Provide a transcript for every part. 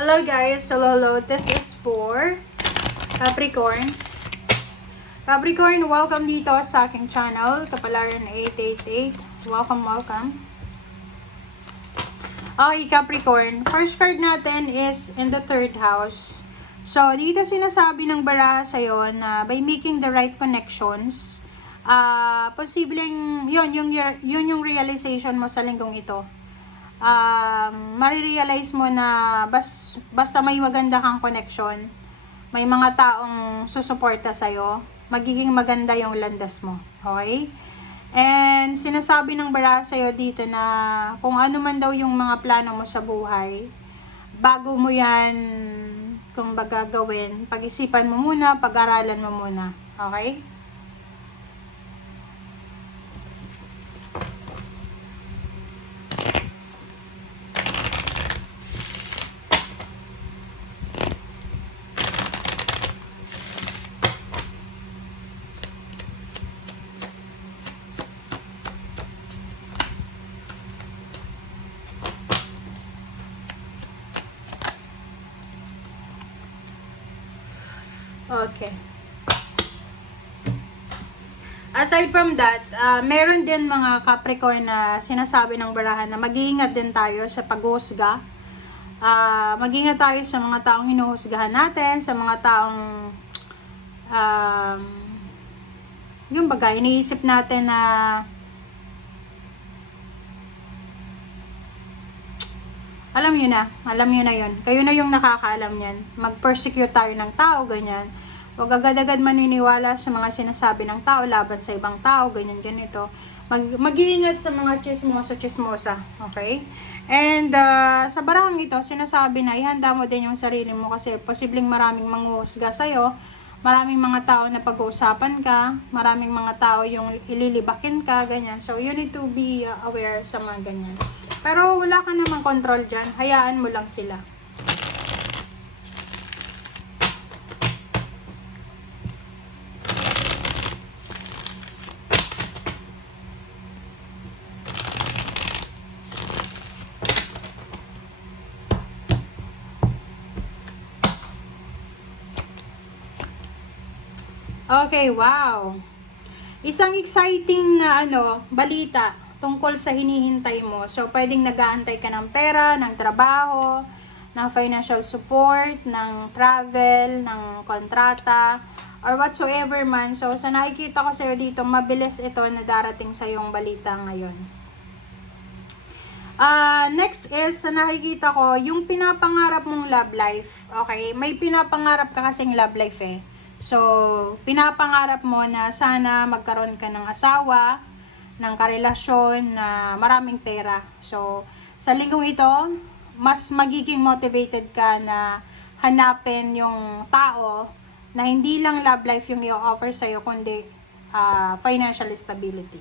Hello guys, hello. This is for Capricorn. Capricorn, welcome dito sa aking channel, Kapalaran 888. Welcome. Okay, Capricorn. First card natin is in the third house. So, dito sinasabi ng baraha sa'yo na by making the right connections, posibleng yun yung realization mo sa linggong ito. Marirealize mo na basta may maganda kang connection, may mga taong susuporta sa'yo, magiging maganda yung landas mo. Okay? And sinasabi ng baraha sa'yo dito na kung ano man daw yung mga plano mo sa buhay, bago mo yan kung gagawin, pag-isipan mo muna, pag-aralan mo muna. Okay? Okay. Aside from that, meron din mga Capricorn na sinasabi ng barahan na mag-iingat din tayo sa pag-uhusga. Mag-iingat tayo sa mga taong hinuhusgahan natin, sa mga taong yung bagay, iniisip natin na alam nyo na yun. Kayo na yung nakakaalam yan. Mag-persecute tayo ng tao, ganyan. Huwag agad-agad maniniwala sa mga sinasabi ng tao laban sa ibang tao, ganyan, ganito. Mag-iingat sa mga chismosa. Okay? And sa barahang ito, sinasabi na ihanda mo din yung sarili mo kasi posibleng maraming manghuhusga sa'yo. Maraming mga tao na pag-uusapan ka. Maraming mga tao yung ililibakin ka, ganyan. So, you need to be aware sa mga ganyan. Pero wala ka namang control dyan. Hayaan mo lang sila. Okay, wow. Isang exciting na balita tungkol sa hinihintay mo. So, pwedeng nag-aantay ka ng pera, ng trabaho, ng financial support, ng travel, ng kontrata, or whatsoever man. So, sa nakikita ko sa'yo dito, mabilis ito na darating sa yung balita ngayon. Next is, sa nakikita ko, yung pinapangarap mong love life. Okay? May pinapangarap ka kasing love life eh. So, pinapangarap mo na sana magkaroon ka ng asawa, ng karelasyon na maraming pera. So, sa linggong ito, mas magiging motivated ka na hanapin yung tao na hindi lang love life yung i-offer sa'yo, kundi financial stability.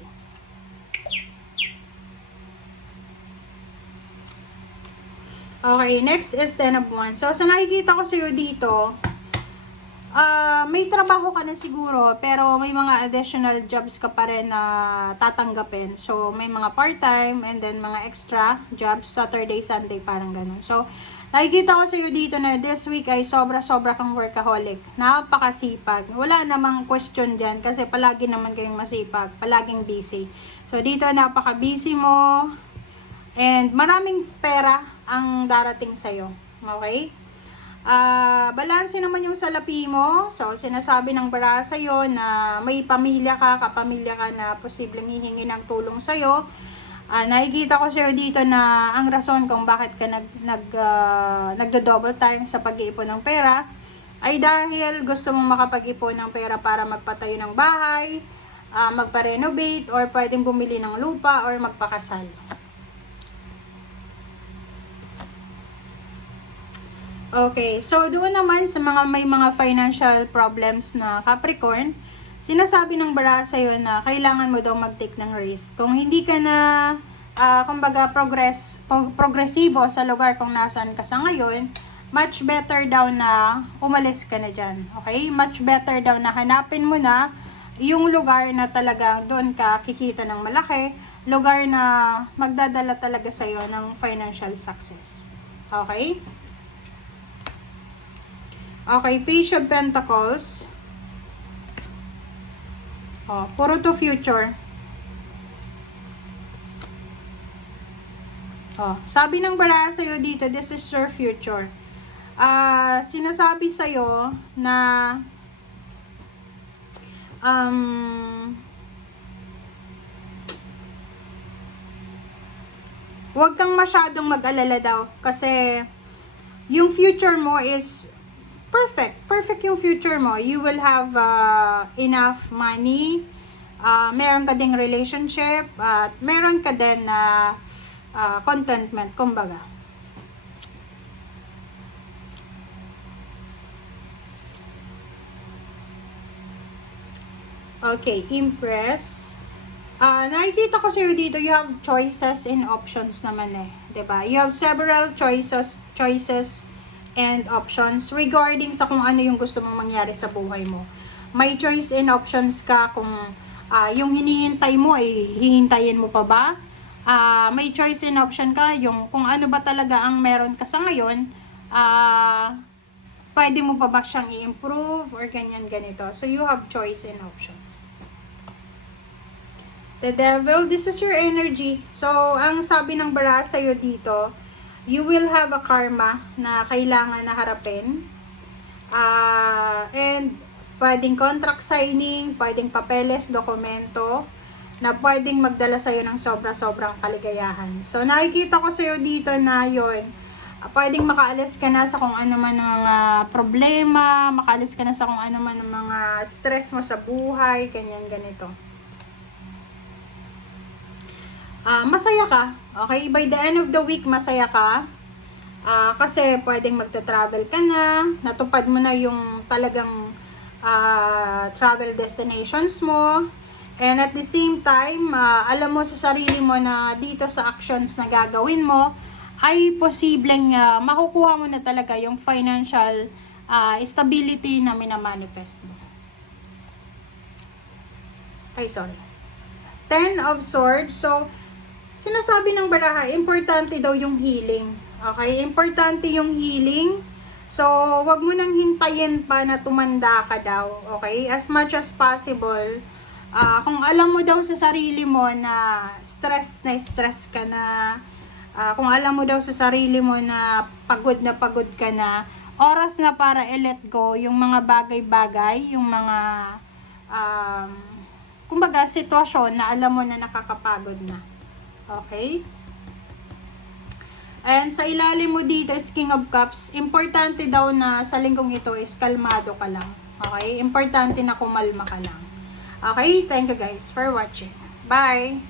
Okay, next is 10 of Wands. So, sa nakikita ko sa'yo dito, may trabaho ka na siguro, pero may mga additional jobs ka pa rin na tatanggapin. So, may mga part-time and then mga extra jobs, Saturday, Sunday, parang ganun. So, nakikita ko sa'yo dito na this week ay sobra-sobra kang workaholic. Napakasipag. Wala namang question dyan kasi palagi naman kayong masipag. Palaging busy. So, dito napaka-busy mo and maraming pera ang darating sa'yo. Okay? Balanse naman yung salapi mo. So, sinasabi ng baraha sa'yo na may kapamilya ka na posibleng hihingi ng tulong sa'yo. Nakikita ko sa'yo dito na ang rason kung bakit ka nagdo-double time sa pag-iipon ng pera ay dahil gusto mong makapag-ipon ng pera para magpatayo ng bahay, magpa-renovate, or pwedeng bumili ng lupa or magpakasal. Okay, so doon naman sa may mga financial problems na Capricorn, sinasabi ng baraha sa'yo na kailangan mo daw mag-take ng risk. Kung hindi ka na, kumbaga, progresibo sa lugar kung nasaan ka sa ngayon, much better daw na umalis ka na dyan. Okay? Much better daw na hanapin mo na yung lugar na talagang doon ka kikita ng malaki, lugar na magdadala talaga sa'yo ng financial success. Okay? Okay, Page of Pentacles. Oh, puro to future. Oh, sabi ng baraha sa'yo dito, this is your future. Sinasabi sa'yo na huwag kang masyadong mag-alala daw kasi yung future mo is perfect. Perfect yung future mo. You will have enough money, meron ka ding relationship, at meron ka din contentment, kumbaga. Okay, Empress. Nakikita ko sa'yo dito, you have choices and options naman eh. 'Di ba? You have several choices and options regarding sa kung ano yung gusto mong mangyari sa buhay mo. May choice and options ka kung yung hinihintay mo ay hihintayin mo pa ba? May choice and option ka yung kung ano ba talaga ang meron ka sa ngayon, pwede mo pa ba siyang i-improve or ganyan-ganito. So you have choice and options. The Devil, this is your energy. So, ang sabi ng baraha sa'yo dito, you will have a karma na kailangan na harapin. And, pwedeng contract signing, pwedeng papeles, dokumento, na pwedeng magdala sa'yo ng sobra-sobrang kaligayahan. So, nakikita ko sa'yo dito na yon, pwedeng makaalis ka na sa kung ano man ng mga problema, makaalis ka na sa kung ano man ng mga stress mo sa buhay, ganyan, ganito. Masaya ka, okay? By the end of the week, masaya ka. Kasi pwedeng magta-travel ka na, natupad mo na yung talagang travel destinations mo. And at the same time, alam mo sa sarili mo na dito sa actions na gagawin mo, ay posibleng makukuha mo na talaga yung financial stability na minamanifest mo. Ay, sorry. 10 of Swords. So, sinasabi ng baraha, importante daw yung healing. Okay? Importante yung healing. So, wag mo nang hintayin pa na tumanda ka daw. Okay? As much as possible, kung alam mo daw sa sarili mo na stress ka na, kung alam mo daw sa sarili mo na pagod ka na, oras na para i-let go yung mga bagay-bagay, yung mga kumbaga sitwasyon na alam mo na nakakapagod na. Okay? And sa ilalim mo dito is King of Cups. Importante daw na sa linggong ito is kalmado ka lang. Okay? Importante na kumalma ka lang. Okay? Thank you guys for watching. Bye!